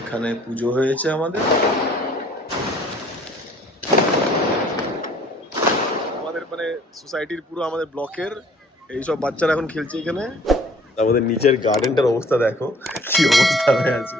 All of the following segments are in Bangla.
এখানে পুজো হয়েছে আমাদের মানে সোসাইটির পুরো আমাদের ব্লকের এইসব বাচ্চারা এখন খেলছে এখানে। আমাদের নিচের গার্ডেনটার অবস্থা দেখো কি অবস্থা হয়ে আছে।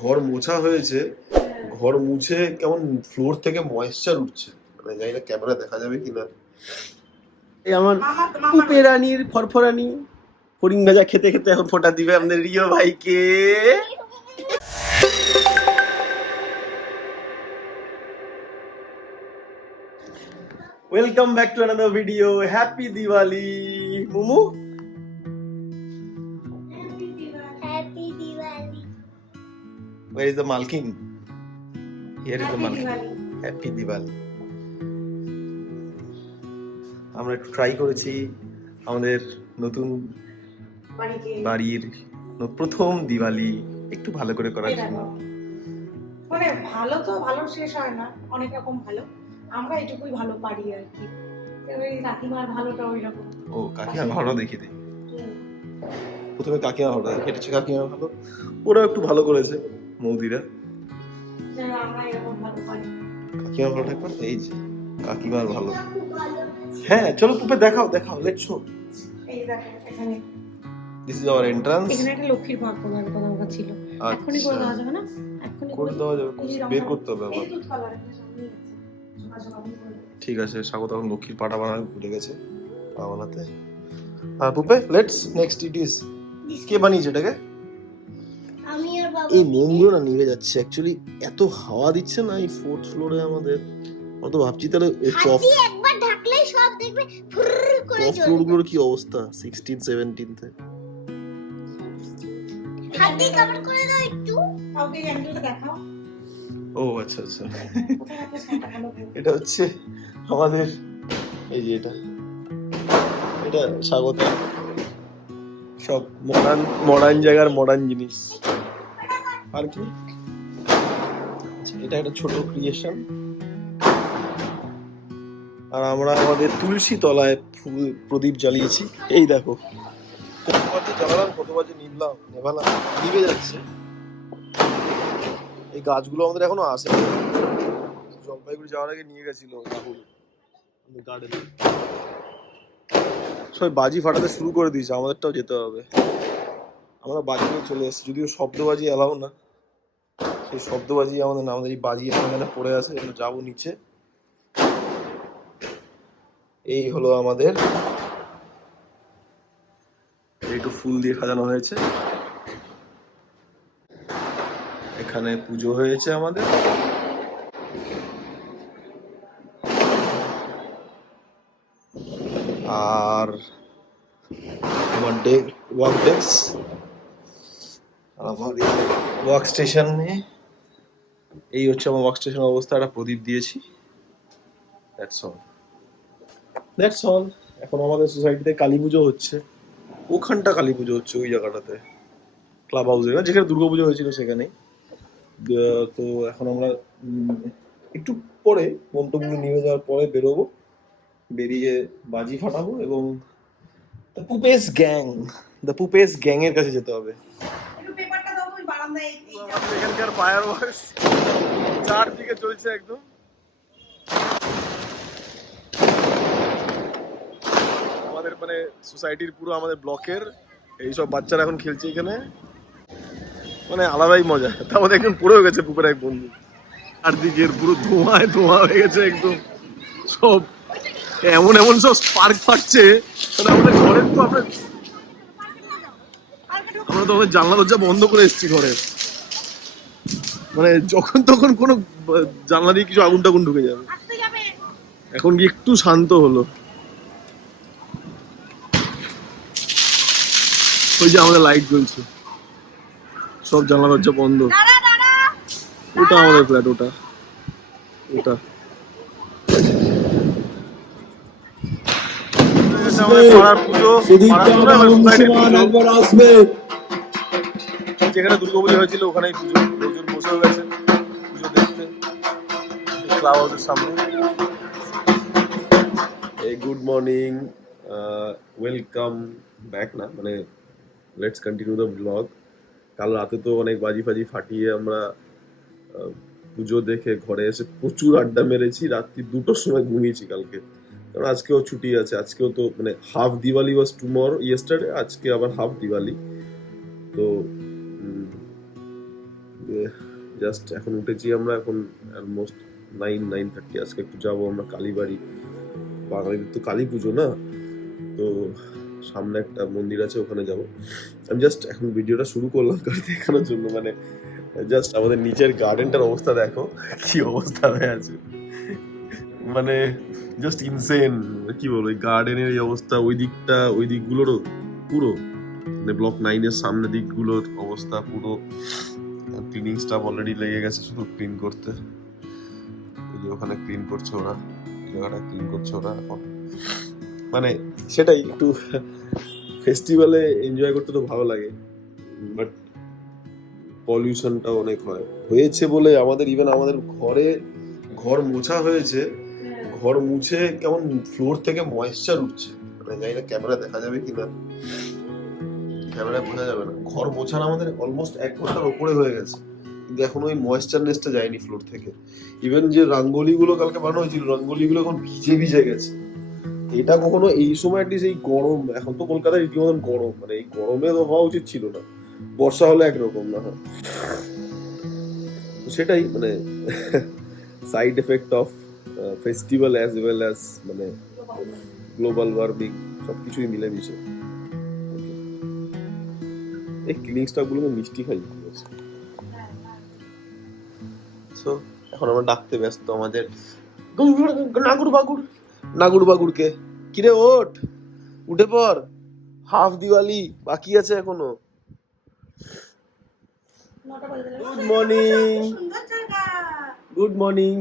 ঘর মোছা হয়েছে, ঘর মুছে কেমন ফ্লোর থেকে ময়েশ্চার উঠছে, মানে জানি না ক্যামেরা দেখা যাবে কিনা। এই আমার পুপেরানির ফরফরানি ফড়িং ভাজা খেতে খেতে এখন ফোঁটা দিবে আমাদের রিও ভাইকে। Welcome back to another video. Happy Diwali Mumu. Happy Diwali. Where is the Malkin? Here is the Malkin. Happy Diwali. আমরা একটু ট্রাই করেছি আমাদের নতুন বাড়ির প্রথম দিওয়ালি একটু ভালো করে করার জন্য। মানে ভালো তো ভালো শেষ হয় না, অনেক রকম ভালো, আমরা এটুকুই ভালো পারি আর কি। ওই কাকিমার ভালোটা ওই রকম। ও কাকিমার ভালো দেখিয়ে দিই। প্রথমে কাকিমার ভালো দেখে, এটা হচ্ছে কাকিমার ভালো, ওরাও একটু ভালো করেছে মৌদিরা। আমরা এরকম ভালো পারি। কাকিমার ভালোটা একবার এই যে কাকিমার ভালো। হ্যাঁ চলো পুপে দেখাও দেখাও, লেটস শো। এই দেখো এখানে দিস ইজ আওয়ার এন্ট্রান্স। এখানে একটা লক্ষ্মীর ভাগ করার কথা ছিল, এখনই করে দেওয়া যাবে না? এখনই করে দেওয়া যাবে, বের করতে হবে আবার। এই দুধ কালার একটা সামনে আছে। ঠিক আছে, স্বাগত এখন লক্ষ্মীর পাটা বানাতে ভুলে গেছে, পা বানাতে। আর পুপে লেটস নেক্সট ইট ইজ। কে বানিয়েছে এটাকে? আমি আর বাবা। এই মোমগুলো না নিভে যাচ্ছে অ্যাকচুয়ালি, এত হাওয়া দিচ্ছে না এই ফোর্থ ফ্লোরে আমাদের। আমরা তো ভাবছি তাহলে টপ হাতি একবার ঢাকলেই সব দেখবে ফুরর করে জ্বলবে। ফ্লোর গুলোর কি অবস্থা 16 17 তে। হাতি কভার করে দাও একটু। কাউকে অ্যাঙ্গেলটা দেখাও। ও আচ্ছা আচ্ছা, কোথায় আছে সেটা ভালো করে। এটা হচ্ছে আমাদের এই যে এটা এটা স্বাগত। সব মডার্ন মডার্ন জায়গার মডার্ন জিনিস। আর কি এটা একটা ছোট ক্রিয়েশন। আর আমরা আমাদের তুলসী তলায় ফুল প্রদীপ জ্বালিয়েছি। এই দেখো কতবার যে জ্বালালাম, কতবার যে নেভালাম, নিভে যাচ্ছে। এই গাছগুলো আমাদের এখনো আসে, জলপাইগুড়ি যাওয়ার আগে নিয়ে গেছিল রাহুল গার্ডেনে। সবাই বাজি ফাটাতে শুরু করে দিয়েছে, আমাদেরটাও যেতে হবে। আমরা বাজি নিয়ে চলে এসেছি, যদিও শব্দবাজি এলাও না। সেই শব্দবাজি আমাদের এই বাজি এখানে পড়ে আছে, যাবো নিচে। এই হলো আমাদের, একটু ফুল দিয়ে সাজানো হয়েছে। এখানে পুজো হয়েছে আমাদের। আর আমার ওয়ার্ক ডেস্ক, আমার ওয়ার্ক স্টেশনে এই হচ্ছে আমার ওয়ার্ক স্টেশন অবস্থা। একটা প্রদীপ দিয়েছি, দ্যাটস অল। এখন আমাদের সোসাইটিতে কালী পুজো হচ্ছে, ওখানটা কালী পুজো হচ্ছে ওই জায়গাটাতে, ক্লাব হাউসে, যেখানে দুর্গাপুজো হয়েছিল সেখানেই। তো এখন আমরা একটু পরে মন্ত্রগুলো নিয়ে যাওয়ার পরে বেরোবো, বেরিয়ে বাজি ফাটাবো এবং দ্য পুপেস গ্যাং এর কাছে যেতে হবে। একটু পেপারটা দাও তুমি বারান্দায়। এখানকার ফায়ার ওয়ার্কস চারদিকে চলছে একদম। আমাদের মানে সোসাইটির পুরো আমাদের ব্লকের এইসব বাচ্চারা এখন খেলছে এখানে, মানে আলাদাই মজা। তার মধ্যে একদম পুরো গেছে পুকুর এক বন্ধু, চারদিকের পুরো ধোঁয়ায় ধোঁয়া হয়ে গেছে একদম। সব এমন এমন সব স্পার্ক ফাটছে, মানে আমাদের ঘরের তো আমরা তো আমাদের জানলা দরজা বন্ধ করে এসেছি ঘরে, মানে যখন তখন কোনো জানলা দিয়ে কিছু আগুন টাগুন ঢুকে যাবে। এখন কি একটু শান্ত হলো। ওই যে আমাদের লাইট জ্বলছে, সব জানলা দরজা বন্ধ। ওটা আমাদের ফ্ল্যাট, ওটা যেখানে দুর্গাপুজো হয়েছিল ওখানেই পুজো, লোকজন বসে গেছে পুজো দেখতে ক্লাব হাউসের সামনে। এই গুড মর্নিং, ওয়েলকাম ব্যাক না, মানে লেটস কন্টিনিউ দ্য ব্লগ। কাল রাতে তো অনেক বাজি ফাজি ফাটিয়ে আমরা পুজো দেখে ঘরে এসে প্রচুর আড্ডা মেরেছি, রাত্রি 2টোর সময় ঘুমিয়েছি কালকে। কারণ আজকেও ছুটি আছে, আজকেও তো মানে হাফ দিওয়ালি ওয়াজ টুমরো ইয়েস্টারডে, আজকে আবার হাফ দিওয়ালি। তো জাস্ট এখন উঠেছি আমরা, এখন অলমোস্ট 9:30। আজকে একটু যাবো আমরা কালীবাড়ি, বাঙালিদের তো কালী পুজো না, তো সামনে একটা মন্দির আছে, ওখানে যাব। আমি জাস্ট এখন ভিডিওটা শুরু করলাম কারণ দেখানোর জন্য, মানে জাস্ট আমাদের নিচের গার্ডেনটার অবস্থা দেখো কি অবস্থা হয়ে আছে, মানে জাস্ট ইনসেন। কি বলবো, এই গার্ডেনের এই অবস্থা, ওই দিকটা, ওই দিকগুলোরও পুরো মানে ব্লক 9-এর সামনে দিকগুলোর অবস্থা পুরো ক্লিনিং স্টাফ অলরেডি লেগে গেছে শুধু ক্লিন করতে। ওখানে ক্লিন করছে ওরা, জায়গাটা ক্লিন করছে ওরা এখন। মানে সেটাই, একটু ফেস্টিভ্যালে এনজয় করতে তো ভালো লাগে, বাট পলিউশনটা অনেক হয়েছে বলে আমাদের ইভেন আমাদের ঘর মোছা হয়েছে, ঘর মুছে কেমন ফ্লোর থেকে ময়েশ্চার উঠছে, মানে জানি না ক্যামেরা দেখা যাবে কিনা, ক্যামেরায় বোঝা যাবে না। ঘর মোছার আমাদের অলমোস্ট 1 ঘন্টার উপরে হয়ে গেছে, কিন্তু এখনো ওই ময়েশ্চারনেসটা যায়নি ফ্লোর থেকে। ইভেন যে রঙ্গোলিগুলো কালকে বানানো হয়েছিল, রঙ্গোলিগুলো এখন ভিজে গেছে। এটা কখনো এই সময় অ্যাটলিস্ট এই গরম, এখন তো কলকাতায় রীতিমতন গরম, মানে এই গরমে তো হওয়া উচিত ছিল না, বর্ষা হলে একরকম না। তো সেটাই মানে side effect of festival as well as মানে গ্লোবাল ওয়ার্মিং, সবকিছুই মিলেমিশে। এই ক্লিনিং স্টাফগুলো মিষ্টি খাই। সো এখন আমরা ডাকতে ব্যস্ত আমাদের নাগুর বাগুরকে। কিরে ওঠ, উঠে পর, হাফ দিওয়ালি বাকি আছে এখনো। Good morning, good morning.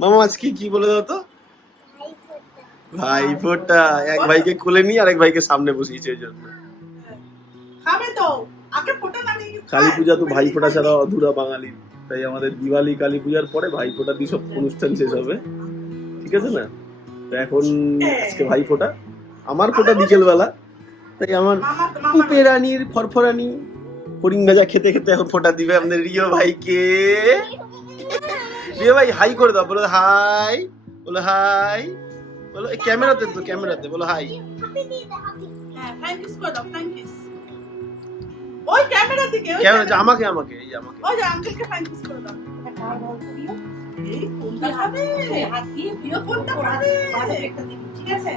মামা আজকে কি বলে দাও তো? ভাইফোঁটা। এক ভাইকে কোলে নিয়ে আরেক ভাইকে সামনে বসিয়েছে এই জন্য। কালী পূজা তো ভাইফোঁটা ছাড়া অধুরা বাঙালি, তাই আমাদের দিওয়ালি কালী পূজার পরে ভাইফোঁটা দিয়ে সব অনুষ্ঠান শেষ হবে, ঠিক আছে না? তো এখন আজকে ভাইফোঁটা, আমার ফোঁটা বিকেল বেলা, তাই আমার পুপে রানীর ফরফরানি হরিণ ভাজা খেতে খেতে এখন ফোঁটা দিবে আমাদের রিও ভাইকে। রিও ভাই হাই করে দাও, বলো হাই, বলো হাই, বলো ক্যামেরাতে, তো ক্যামেরাতে বলো হাই। ওই ক্যামেরা থেকে, ওই ক্যামেরা আমাকে আমাকে এই আমাকে, ওই যে আঙ্কেলকে থ্যাঙ্ক ইউ করে দাও। এই কোনটা খাবে? হাত দিয়ে প্রিয় কোনটা খাবে? একটা দিন, ঠিক আছে?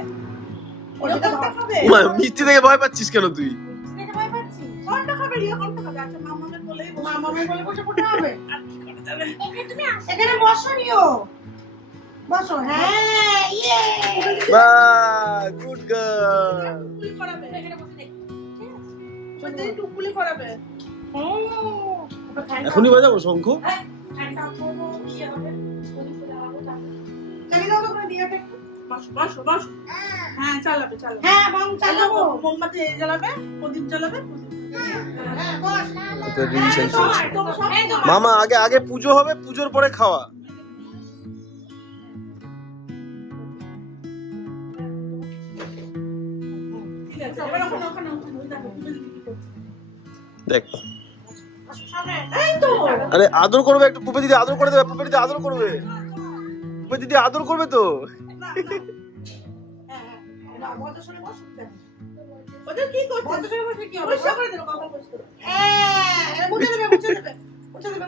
ওটা খাবে। মিষ্টি থেকে ভয় পাচ্ছিস কেন তুই? দেখে ভয় পাচ্ছি। কোনটা খাবে? রিয়া কোনটা খাবে? আচ্ছা মামাকে বলে বসে পড়তে হবে। আর কি করে যাবে? এখানে বসো নিও। বসো। হ্যাঁ, ইয়ে। বাহ, গুড গার্ল। টুকুলি করাবে। এখানে বসে দেখ। ঠিক আছে? ওই যে টুকুলি করাবে। এখনই বাজাবো শঙ্খ? হ্যাঁ চালাবে, চালাবে। হ্যাঁ বাং চালাবো। মোমবাতি জ্বালাবে, প্রদীপ জ্বালাবে। মামা আগে আগে পুজো হবে, পুজোর পরে খাওয়া। দেখ, আরে আদর করবে একটু, পুপে দিদি আদর করে দেবে, পুপে দিদি আদর করবে, পুপে দিদি আদর করবে তো। ওদের কি করছে? কি অবস্থা করে দেব, কখন বসতে হবে? মুছে দেবে, মুছে দেবে, মুছে দেবে,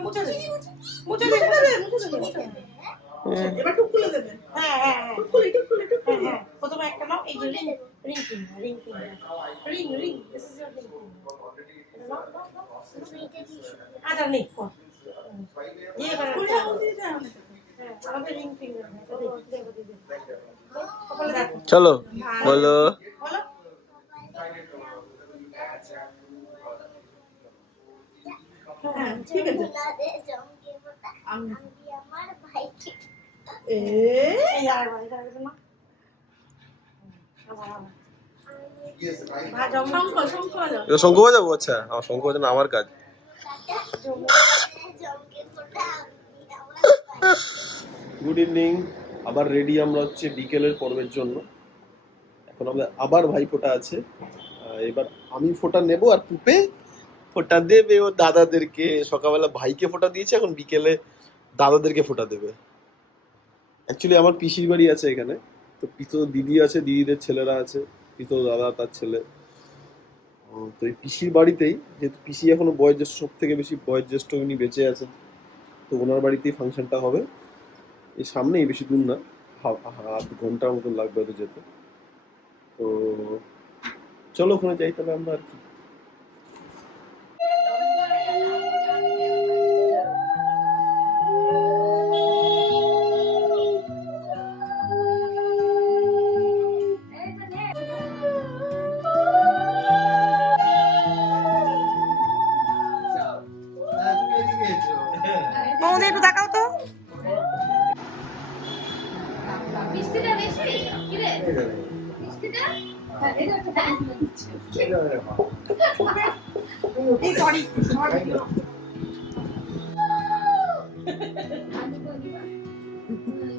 মুছে দেবে, মুছে দেবে, মুছে দেবে। এবার টুকুলে দেবে। হ্যাঁ হ্যাঁ হ্যাঁ, টুকুলি টুকুলি টুকুলি। হ্যাঁ, প্রথমে একটা নাও, এই যে ring ring ring ring ring, this is your ring. আচ্ছা নেই কর। ये बार पूरा होती है আমাদের রিং ফিঙ্গার। চলো বলো, বলো। হ্যাঁ ঠিক আছে। আমি আমার ভাইকে यार भाई कर ना। শঙ্খ বাজাবো? আচ্ছা, আমার শঙ্খ বাজানো আমার কাজ। গুড ইভিনিং, আবার রেডি আমরা হচ্ছে বিকেলের পর্বের জন্য। এখন আমরা আবার ভাইফোঁটা আছে, এবার আমি ফোঁটা নেব আর পুপে ফোঁটা দেবে ও দাদাদেরকে। সকালবেলা ভাইকে ফোঁটা দিয়েছে, এখন বিকেলে দাদাদেরকে ফোঁটা দেবে। অ্যাকচুয়ালি আমার পিসির বাড়ি আছে এখানে, তো পিতো দিদি আছে, দিদিদের ছেলেরা আছে, পিতো দাদা তার ছেলে। তো এই পিসির বাড়িতেই, যেহেতু পিসি এখনো বয়োজ্যেষ্ঠ, সব থেকে বেশি বয়োজ্যেষ্ঠ উনি বেঁচে আছেন, তো ওনার বাড়িতেই ফাংশনটা হবে। এই সামনেই, বেশি দূর না, আধ ঘন্টার মতন লাগবে হয়তো যেতে। তো চলো ওখানে যাই তাহলে আমরা আর কি। বৌদি একটু দেখাও তো। মিষ্টিটা বেশি কি রে মিষ্টিটা এই সরি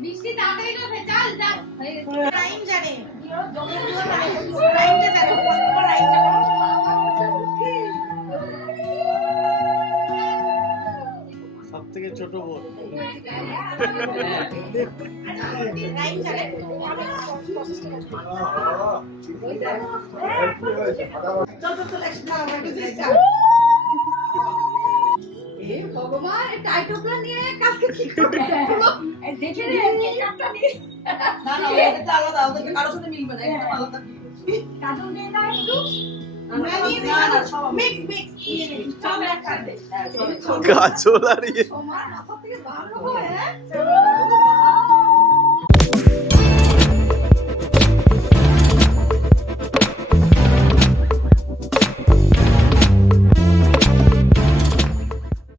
মিষ্টি তাড়াতাড়ি করে চাল যা হয়ে গেছে টাইম জানে টাইমটা জানো টাইমটা সব থেকে ছোট বোন। টাইম জানে চল চল চল একটু দাঁড়াও একটু চেষ্টা এ ভগবান টাইটোপ্লা নিয়ে কাকে কি করবে দেখে রে কেকটা নিয়ে না না এটা আলাদা ওদেরকে কারোর সাথে মিলবে না একদম আলাদা কাজল দিয়ে দাও একটু মিক্স মিক্স সব একসাথে কাজল আর ইয়ে। তোমার মাথা থেকে বার হয় হ্যাঁ